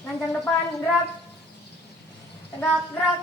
Lancang depan, gerak. Tegak, gerak.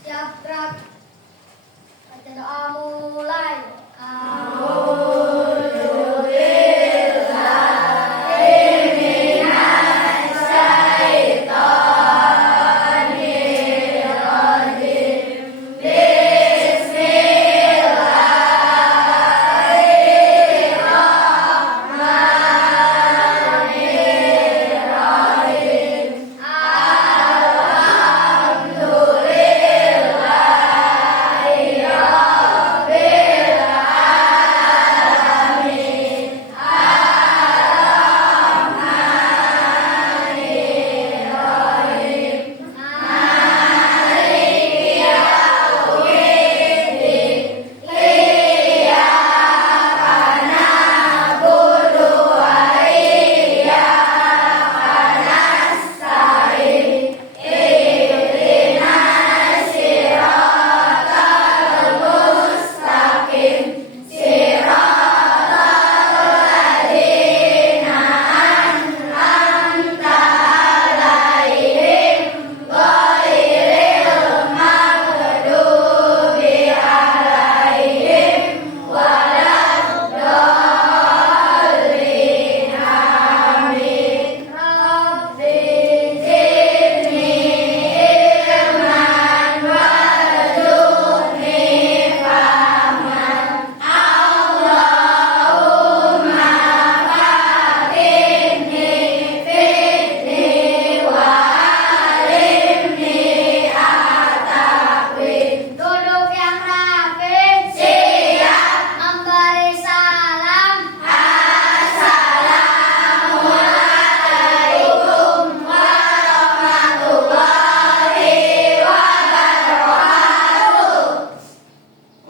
Siap, gerak. Baca doa mulai.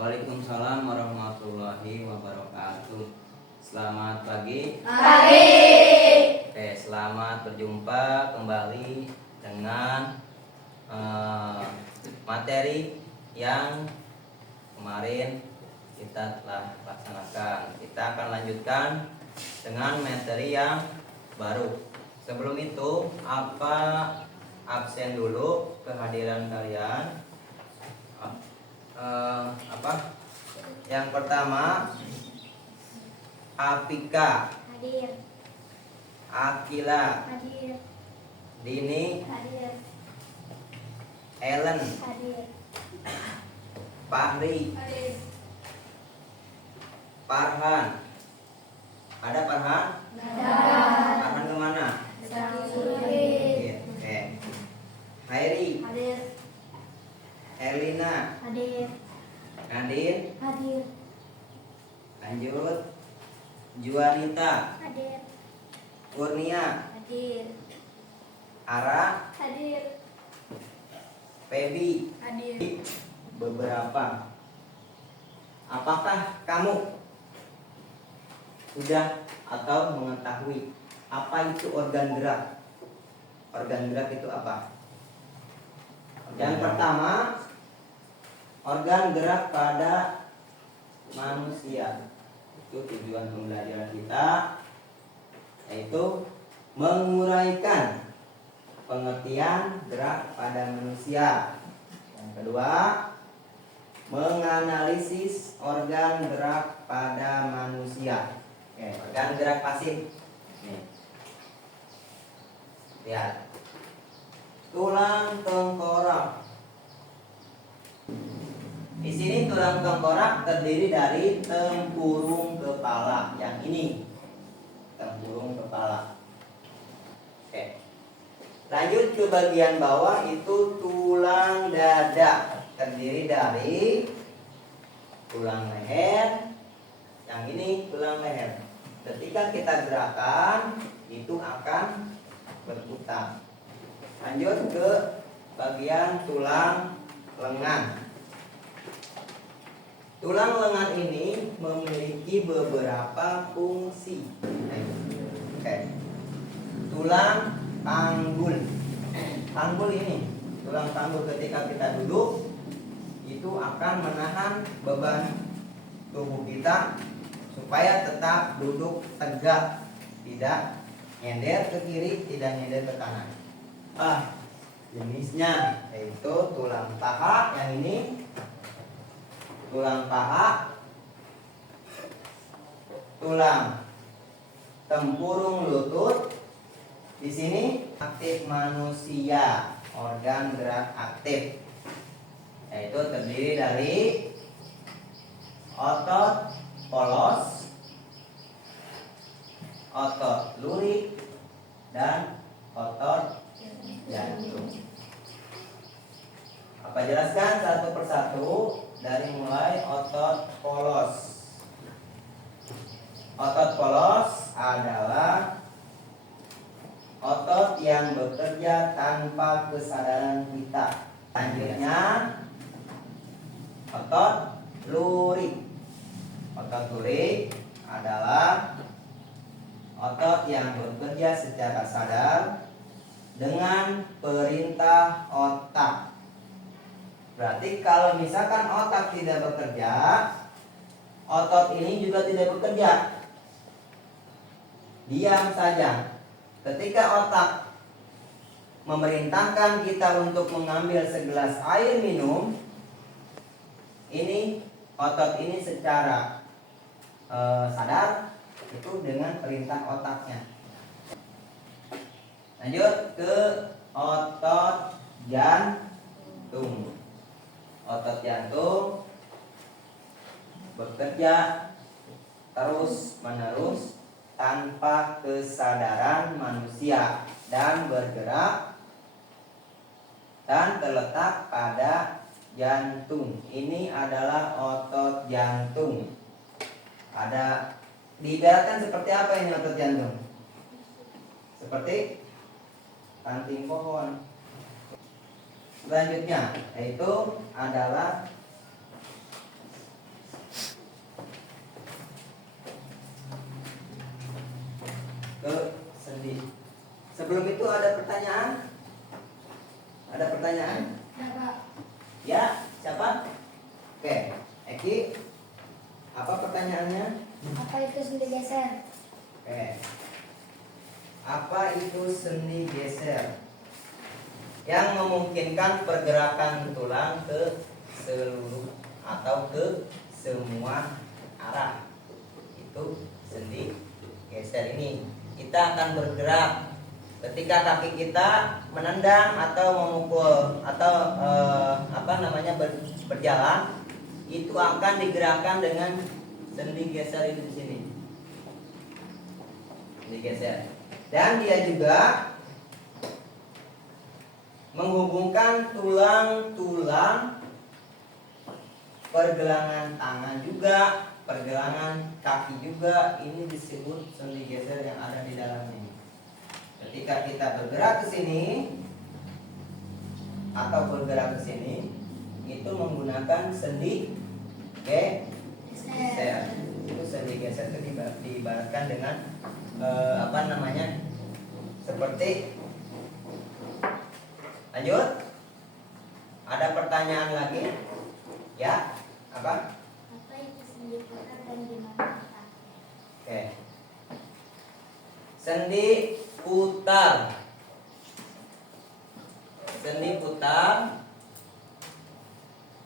Waalaikumsalam warahmatullahi wabarakatuh. Selamat pagi. Pagi. Oke, selamat berjumpa kembali dengan materi yang kemarin kita telah laksanakan. Kita akan lanjutkan dengan materi yang baru. Sebelum itu, absen dulu kehadiran kalian. Yang pertama, Apika, Hadir. Akila, Hadir. Dini, Hadir. Ellen, Hadir. Fahri, Hadir. Farhan. Ada Farhan? Farhan kemana? Oke. Hairi, Hadir. Erlina, Hadir. Nadine, Hadir. lanjut. Juanita, Hadir. Kurnia, Hadir. Ara, Hadir. Feby. Hadir. Beberapa. Apakah kamu sudah atau mengetahui apa itu organ gerak? Organ gerak itu apa? Yang pertama, organ gerak pada manusia. Itu tujuan pembelajaran kita, yaitu menguraikan pengertian gerak pada manusia. Yang kedua, menganalisis organ gerak pada manusia. Oke, organ gerak pasif. Nih. Lihat. Tulang tengkorak. Di sini tulang tengkorak terdiri dari tempurung kepala. Yang ini tempurung kepala. Oke. Lanjut ke bagian bawah, itu tulang dada. Terdiri dari tulang leher. Yang ini tulang leher. Ketika kita gerakan, itu akan berputar. Lanjut ke bagian tulang lengan. Tulang lengan ini memiliki beberapa fungsi. Oke. Tulang panggul. Panggul ini, tulang panggul ketika kita duduk itu akan menahan beban tubuh kita supaya tetap duduk tegak, tidak nyender ke kiri, tidak nyender ke kanan. Jenisnya yaitu tulang paha, yang ini tulang paha, tulang tempurung lutut. Di sini aktif manusia, organ gerak aktif, yaitu terdiri dari otot polos, otot lurik, dan otot jantung. Apa jelaskan satu persatu dari mulai otot polos. Otot polos adalah otot yang bekerja tanpa kesadaran kita. Selanjutnya otot lurik. Otot lurik adalah otot yang bekerja secara sadar dengan perintah otak. Berarti kalau misalkan otak tidak bekerja, otot ini juga tidak bekerja. Diam saja. Ketika otak memerintahkan kita untuk mengambil segelas air minum, ini otot ini secara sadar itu dengan perintah otaknya. Lanjut ke otot jantung. Otot jantung bekerja terus-menerus tanpa kesadaran manusia dan bergerak dan terletak pada jantung. Ini adalah otot jantung. Ada diibaratkan seperti apa ini otot jantung? Seperti ranting pohon. Selanjutnya yaitu adalah ke sendi. Sebelum itu ada pertanyaan? Ada pertanyaan? Ya, siapa? Oke, Eki. Apa pertanyaannya? Apa itu sendi geser? Oke. Apa itu sendi geser? Yang memungkinkan pergerakan tulang ke seluruh atau ke semua arah. Itu sendi geser ini. Kita akan bergerak ketika kaki kita menendang atau memukul atau berjalan, itu akan digerakkan dengan sendi geser itu di sini. Sendi geser. Dan dia juga menghubungkan tulang-tulang pergelangan tangan juga, pergelangan kaki juga. Ini disebut sendi geser yang ada di dalamnya. Ketika kita bergerak ke sini atau bergerak ke sini, itu menggunakan sendi geser. Itu sendi geser itu diibaratkan dengan seperti. Lanjut. Ada pertanyaan lagi? Ya, apa? Apa itu sendi putar dan di mana letaknya? Oke. Sendi putar. Sendi putar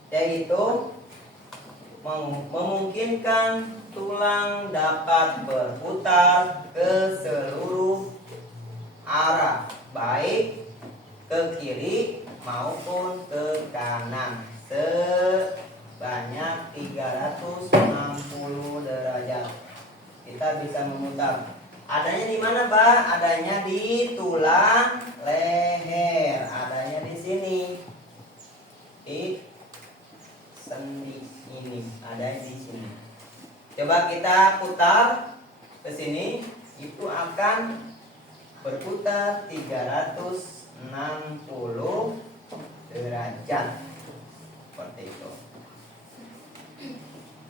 yaitu memungkinkan tulang dapat berputar ke seluruh arah, baik ke kiri maupun ke kanan sebanyak 360 derajat. Kita bisa memutar. Adanya di mana, Mbak? Adanya di tulang leher. Adanya di sini. Di sendi ini. Adanya di sini. Coba kita putar ke sini, itu akan berputar 360 derajat. Seperti itu.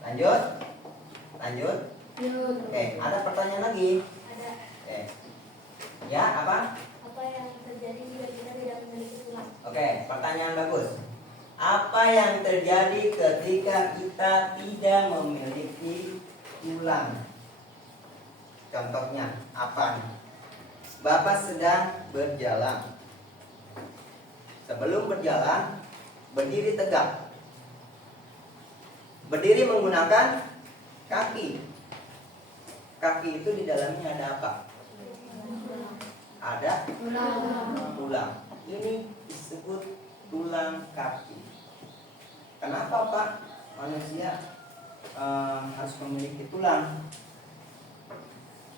Lanjut. Lanjut. Oke, ada pertanyaan lagi? Ada. Oke. Ya, apa? Apa yang terjadi jika kita tidak memiliki tulang? Oke, pertanyaan bagus. Apa yang terjadi ketika kita tidak memiliki tulang? Contohnya apa nih? Bapak sedang berjalan. Sebelum berjalan, berdiri tegak. Berdiri menggunakan kaki. Kaki itu di dalamnya ada apa? Ada tulang. Ini disebut tulang kaki. Kenapa Pak manusia harus memiliki tulang?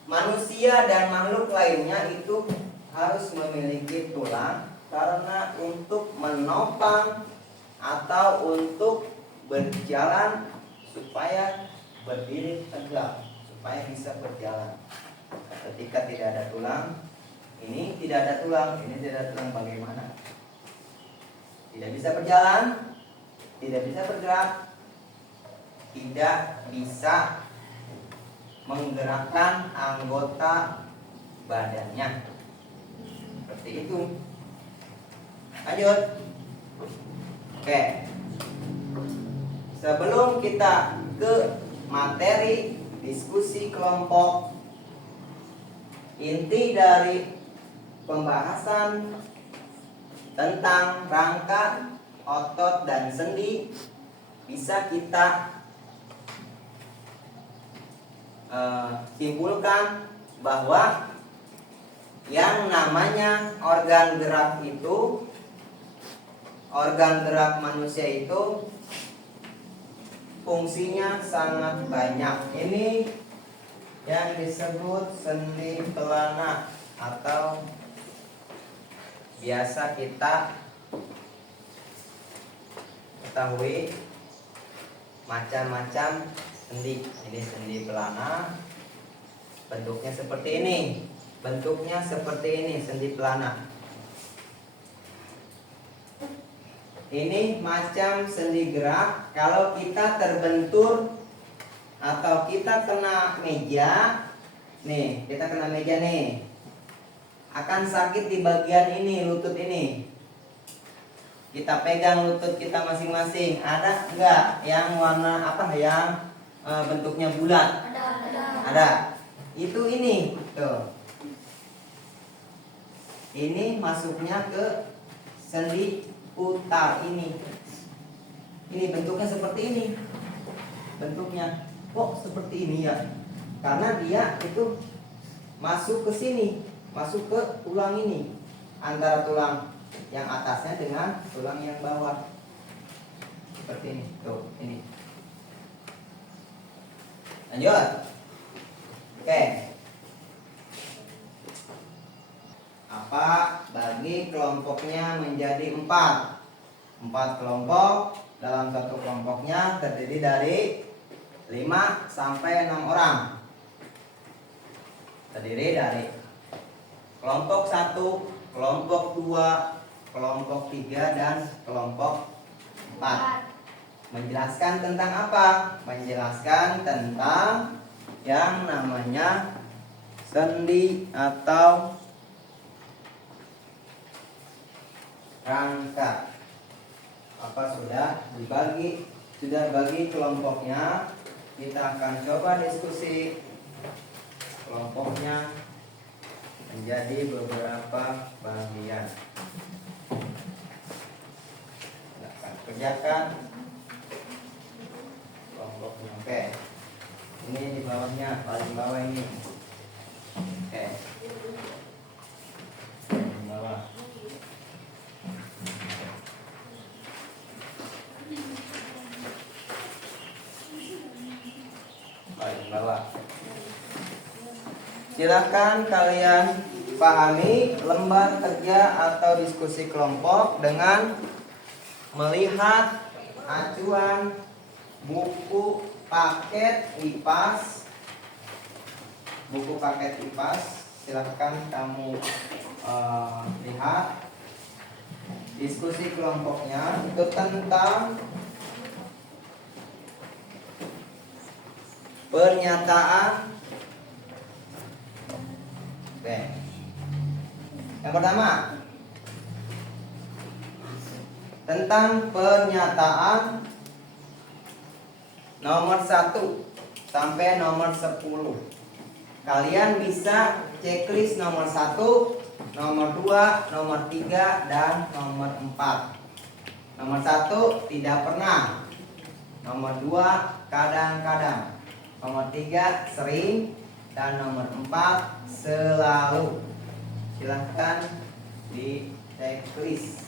Manusia dan makhluk lainnya itu harus memiliki tulang karena untuk menopang atau untuk berjalan supaya berdiri tegak, supaya bisa berjalan. Ketika tidak ada tulang, ini tidak ada tulang, ini tidak ada tulang, bagaimana? Tidak bisa berjalan, tidak bisa bergerak, tidak bisa menggerakkan anggota badannya. Seperti itu. Lanjut. Oke. Sebelum kita ke materi diskusi kelompok, inti dari pembahasan tentang rangka, otot, dan sendi bisa kita simpulkan bahwa yang namanya organ gerak itu, organ gerak manusia itu fungsinya sangat banyak. Ini yang disebut sendi pelana atau biasa kita ketahui macam-macam sendi. Ini sendi pelana, bentuknya seperti ini. Bentuknya seperti ini sendi pelana. Ini macam sendi gerak. Kalau kita terbentur atau kita kena meja, nih, kita kena meja nih, akan sakit di bagian ini, lutut ini. Kita pegang lutut kita masing-masing. Ada enggak yang warna apa, yang bentuknya bulat? Ada. Itu ini, tuh. Ini masuknya ke sendi putar ini. Ini bentuknya seperti ini. Bentuknya kok seperti ini ya? Karena dia itu masuk ke sini, masuk ke tulang ini, antara tulang yang atasnya dengan tulang yang bawah. Seperti ini. Tuh, ini. Lanjut. Oke. Apa bagi kelompoknya menjadi 4? 4 kelompok. Dalam satu kelompoknya terdiri dari 5 sampai 6 orang. Terdiri dari kelompok 1, kelompok 2, kelompok 3, dan kelompok 4. Menjelaskan tentang apa? Menjelaskan tentang yang namanya sendi atau rangka. Apa sudah dibagi? Sudah bagi kelompoknya. Kita akan coba diskusi kelompoknya menjadi beberapa bagian. Kita akan kerjakan kelompoknya. Oke. Ini di bawahnya, paling bawah ini. Oke. Paling bawah. Paling bawah. Silakan kalian pahami lembar kerja atau diskusi kelompok dengan melihat acuan buku paket IPAS, buku paket IPAS, silahkan kamu lihat. Diskusi kelompoknya itu tentang pernyataan. Oke. Yang pertama tentang pernyataan nomor 1 sampai nomor 10. Kalian bisa checklist nomor 1, nomor 2, nomor 3, dan nomor 4. Nomor 1 tidak pernah. Nomor 2 kadang-kadang. Nomor 3 sering. Dan nomor 4 selalu. Silahkan di checklist.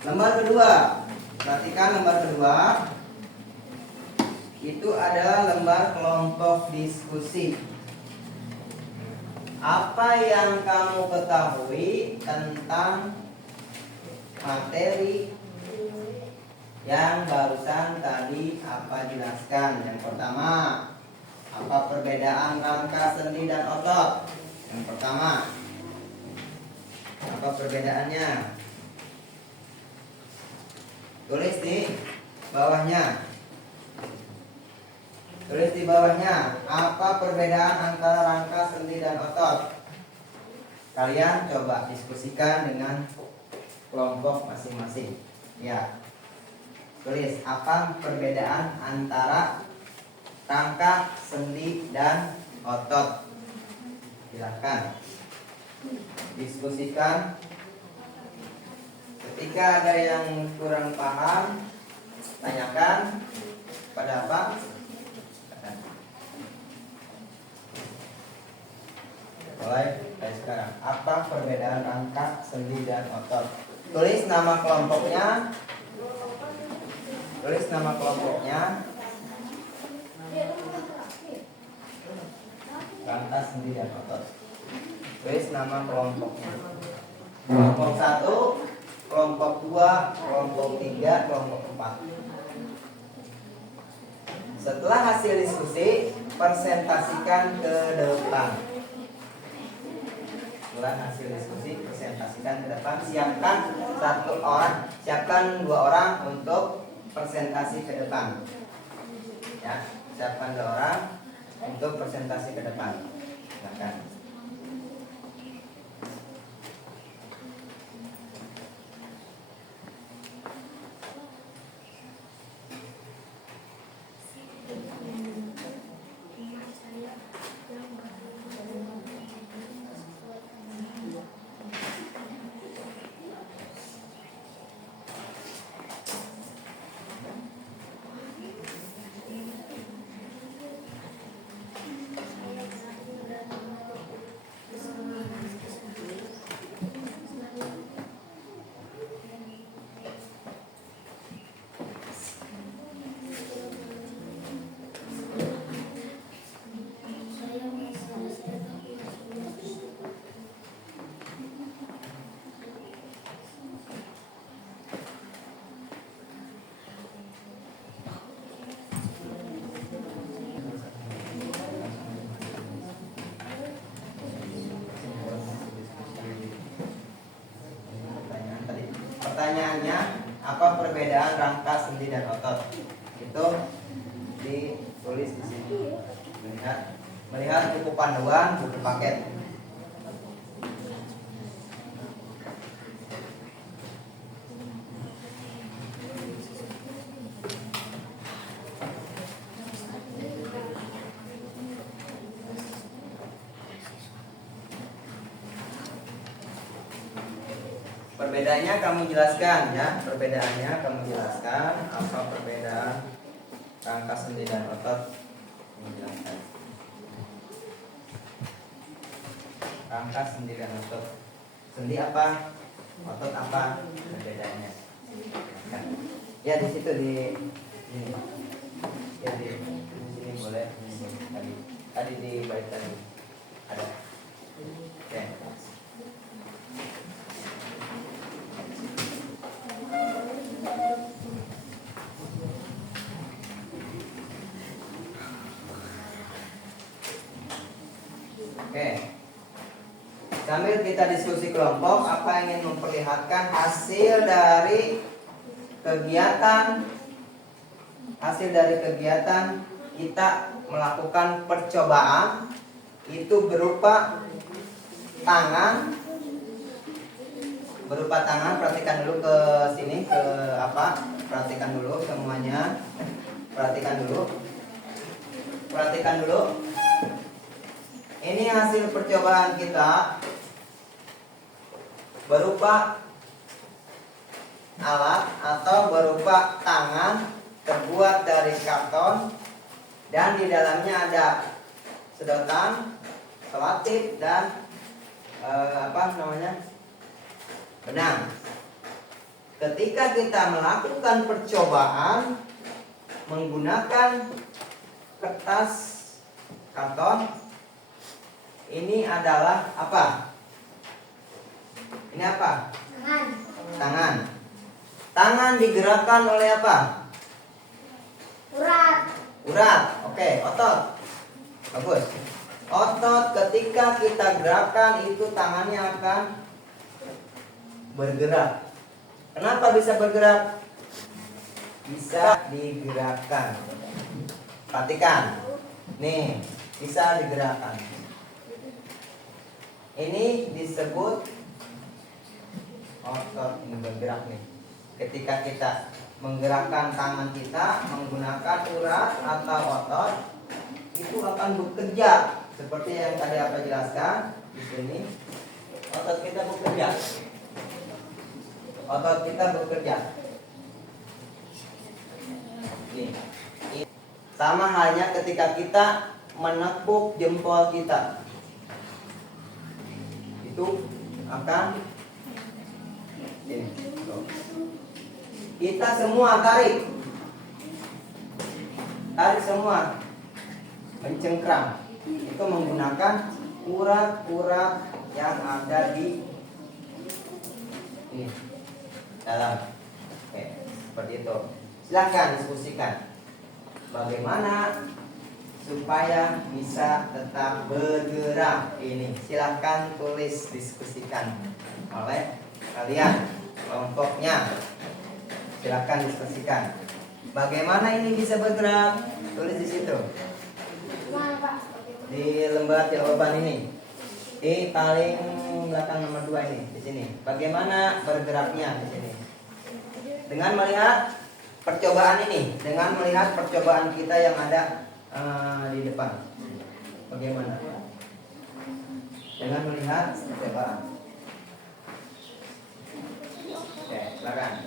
Lembar kedua. Perhatikan lembar kedua. Itu adalah lembar kelompok diskusi. Apa yang kamu ketahui tentang materi yang barusan tadi apa jelaskan? Yang pertama, apa perbedaan rangka sendi dan otot? Yang pertama, apa perbedaannya? Tulis di bawahnya. Tulis di bawahnya, apa perbedaan antara rangka sendi dan otot? Kalian coba diskusikan dengan kelompok masing-masing. Ya. Tulis apa perbedaan antara rangka sendi dan otot. Silakan diskusikan. Ketika ada yang kurang paham, tanyakan pada apa? Mulai dari sekarang. Apa perbedaan rangka sendi dan otot? Tulis nama kelompoknya. Tulis nama kelompoknya. Rangka sendi dan otot. Tulis nama kelompoknya. Kelompok 1, kelompok 2, kelompok 3, kelompok 4. Setelah hasil diskusi, presentasikan ke depan. Setelah hasil diskusi, presentasikan ke depan. Siapkan 1 orang, siapkan 2 orang untuk presentasi ke depan. Ya, siapkan 2 orang untuk presentasi ke depan. Silakan. Pertanyaannya, apa perbedaan rangka sendi dan otot? Itu ditulis di sini. Melihat buku panduan, buku paket. Perbedaannya kamu jelaskan ya. Perbedaannya kamu jelaskan. Apa perbedaan rangka sendi dan otot? Kamu jelaskan. Rangka sendi dan otot. Sendi apa? Otot apa? Perbedaannya. Ya di situ di ini. Ya di sini boleh. Tadi di balik tadi ada. Oke. Oke. Sambil kita diskusi kelompok, apa ingin memperlihatkan hasil dari kegiatan kita melakukan percobaan itu berupa tangan. Perhatikan dulu ke sini, ke apa? Perhatikan dulu semuanya. Perhatikan dulu. Ini hasil percobaan kita berupa alat atau berupa tangan terbuat dari karton dan di dalamnya ada sedotan, selotip dan benang. Ketika kita melakukan percobaan menggunakan kertas karton, ini adalah apa? Ini apa? Tangan. Tangan digerakkan oleh apa? Urat. Oke, otot. Bagus. Otot ketika kita gerakan itu tangannya akan bergerak. Kenapa bisa bergerak? Bisa digerakkan. Perhatikan. Nih, bisa digerakkan. Ini disebut otot ini bergerak nih. Ketika kita menggerakkan tangan kita menggunakan urat atau otot, itu akan bekerja seperti yang tadi apa jelaskan di sini. Otot kita bekerja. Nih. Sama halnya ketika kita menepuk jempol kita, itu akan kita semua tarik semua, mencengkram. Itu menggunakan urat-urat yang ada di dalam. Oke, seperti itu. Silahkan diskusikan bagaimana supaya bisa tetap bergerak ini. Silahkan tulis, diskusikan oleh kalian kelompoknya. Silahkan diskusikan bagaimana ini bisa bergerak. Tulis di situ di lembar jawaban ini, di paling belakang nomor 2 ini, di sini. Bagaimana bergeraknya di sini? Dengan melihat percobaan ini, dengan melihat percobaan kita yang ada di depan. Bagaimana? Dengan melihat percobaan. Oke, silakan.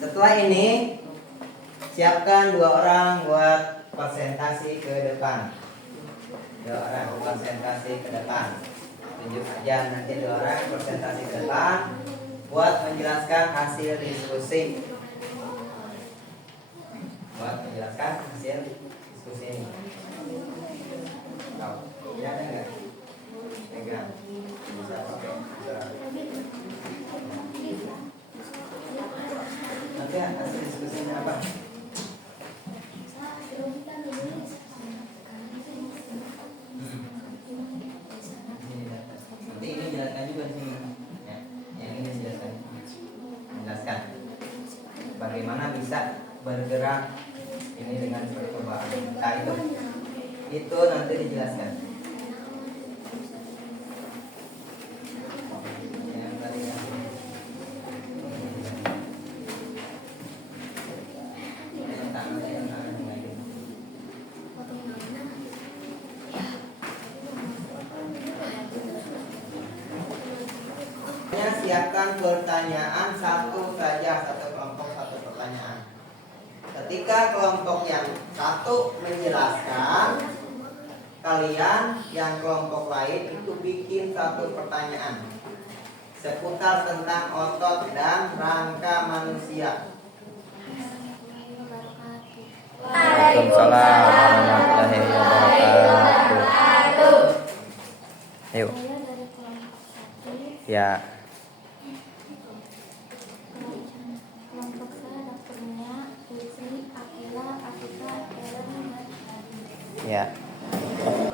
Setelah ini siapkan 2 orang buat presentasi ke depan. 2 orang presentasi ke depan. Tunjuk aja nanti 2 orang presentasi ke depan buat menjelaskan hasil diskusi. Ini. Tahu? Ya ada nggak? Pegang. Bisa pakai. Nanti hasil diskusinya apa? Nanti ini jelaskan juga di sini. Ya, yang ini jelaskan bagaimana bisa bergerak ini dengan percobaan. Nah, itu nanti dijelaskan. Siapkan pertanyaan satu saja, satu kelompok satu pertanyaan. Ketika kelompok yang satu menjelaskan, kalian yang kelompok lain itu bikin satu pertanyaan seputar tentang otot dan rangka manusia. Waalaikumsalam warahmatullahi wabarakatuh. Ayo. Saya dari kelompok 1. Ya. Kelompok saya ada Kurnia, Putri, Akila, Afika, Ellen, dan Adi. Ya.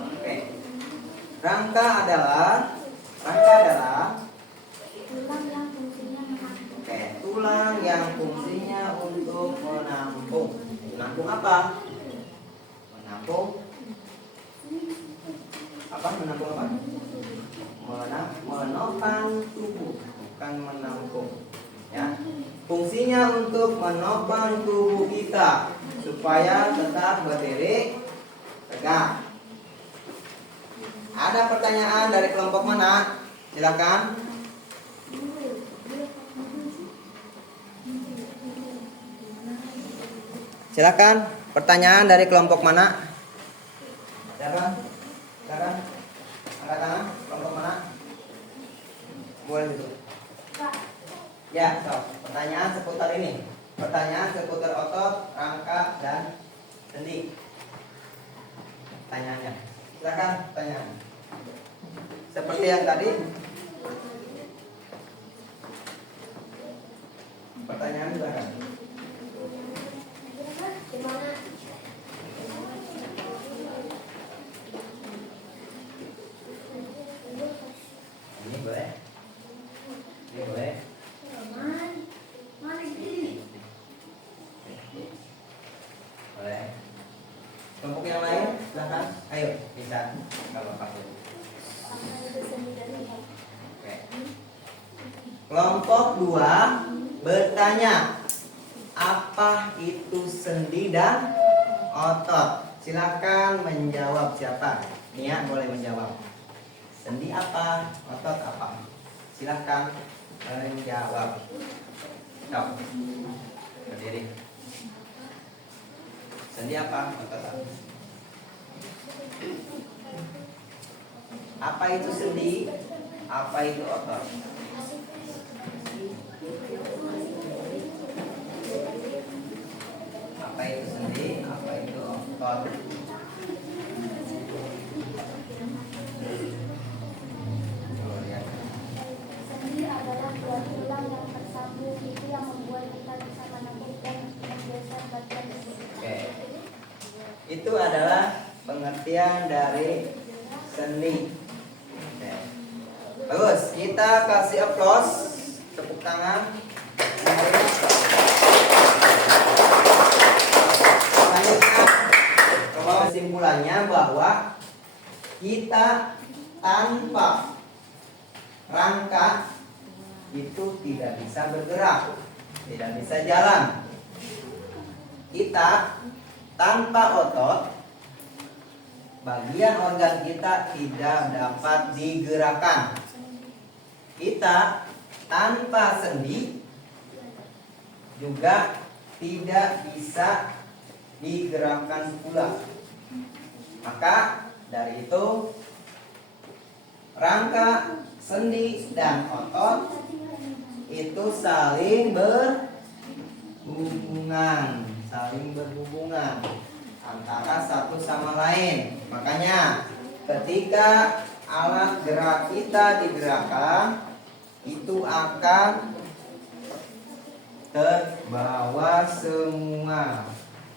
Oke. Rangka adalah Tulang yang fungsinya menampung. oke, tulang yang fungsinya untuk menampung. Menampung apa? Menampung apa? Menampung apa? Menopang tubuh, bukan menampung. Ya. Fungsinya untuk menopang tubuh kita supaya tetap berdiri tegak. Ada pertanyaan dari kelompok mana? Silakan. Silakan. Pertanyaan dari kelompok mana? Silakan. Silakan. Angkat tangan. Kelompok mana? Boleh itu. Ya, so. Pertanyaan seputar ini. Pertanyaan seputar otot, rangka, dan sendi. Pertanyaannya. Silakan pertanyaan. Seperti yang tadi. Pertanyaan silakan. Gimana? Ini boleh. Ini boleh. Boleh. Kelompok yang lain, silakan. Ayo, bisa. Kalau pakai. Oke. Kelompok 2 bertanya, apa itu sendi dan otot? Silakan menjawab siapa? Nia boleh menjawab. Sendi apa? Otot apa? Silakan menjawab. Stop. Berdiri. Sendi apa? Otot apa? Apa itu sendi? Apa itu otot? Apa itu sendi? Apa itu otot? Sendi adalah dua tulang yang tersambung itu yang membuat kita bisa menampung dan menggeser bagian tubuh. Oke. Itu adalah pengertian dari sendi. Oke. Bagus, kita kasih applause, tepuk tangan. Selanjutnya, kesimpulannya bahwa kita tanpa rangka itu tidak bisa bergerak, tidak bisa jalan. Kita tanpa otot, bagian organ kita tidak dapat digerakkan. Kita tanpa sendi juga tidak bisa digerakkan pula. Maka dari itu rangka, sendi, dan otot itu saling berhubungan antara satu sama lain. Makanya ketika alat gerak kita digerakkan, itu akan terbawa semua.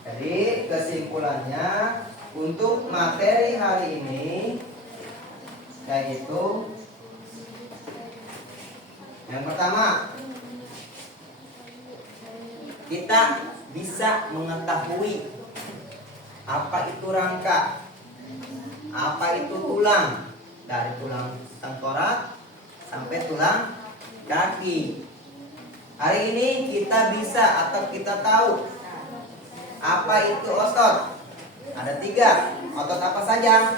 Jadi kesimpulannya untuk materi hari ini yaitu yang pertama, kita bisa mengetahui apa itu rangka, apa itu tulang, dari tulang tengkorak sampai tulang kaki. Hari ini kita bisa atau kita tahu apa itu otot. Ada 3. Otot apa saja?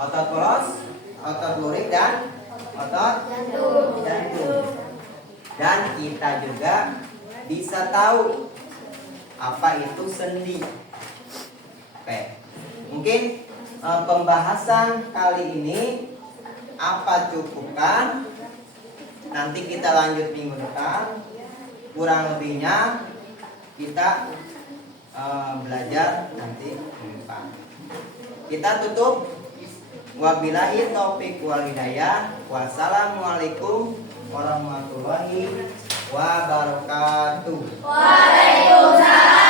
Otot polos, otot lurik, dan otot jantung. Dan kita juga bisa tahu apa itu sendi. Oke. Mungkin pembahasan kali ini apa cukupkan. Nanti kita lanjut minggu depan. Kurang lebihnya kita belajar nanti minggu depan. Kita tutup. Wabillahi taufik wal hidayah. Wassalamualaikum warahmatullahi wabarakatuh. Waalaikumsalam.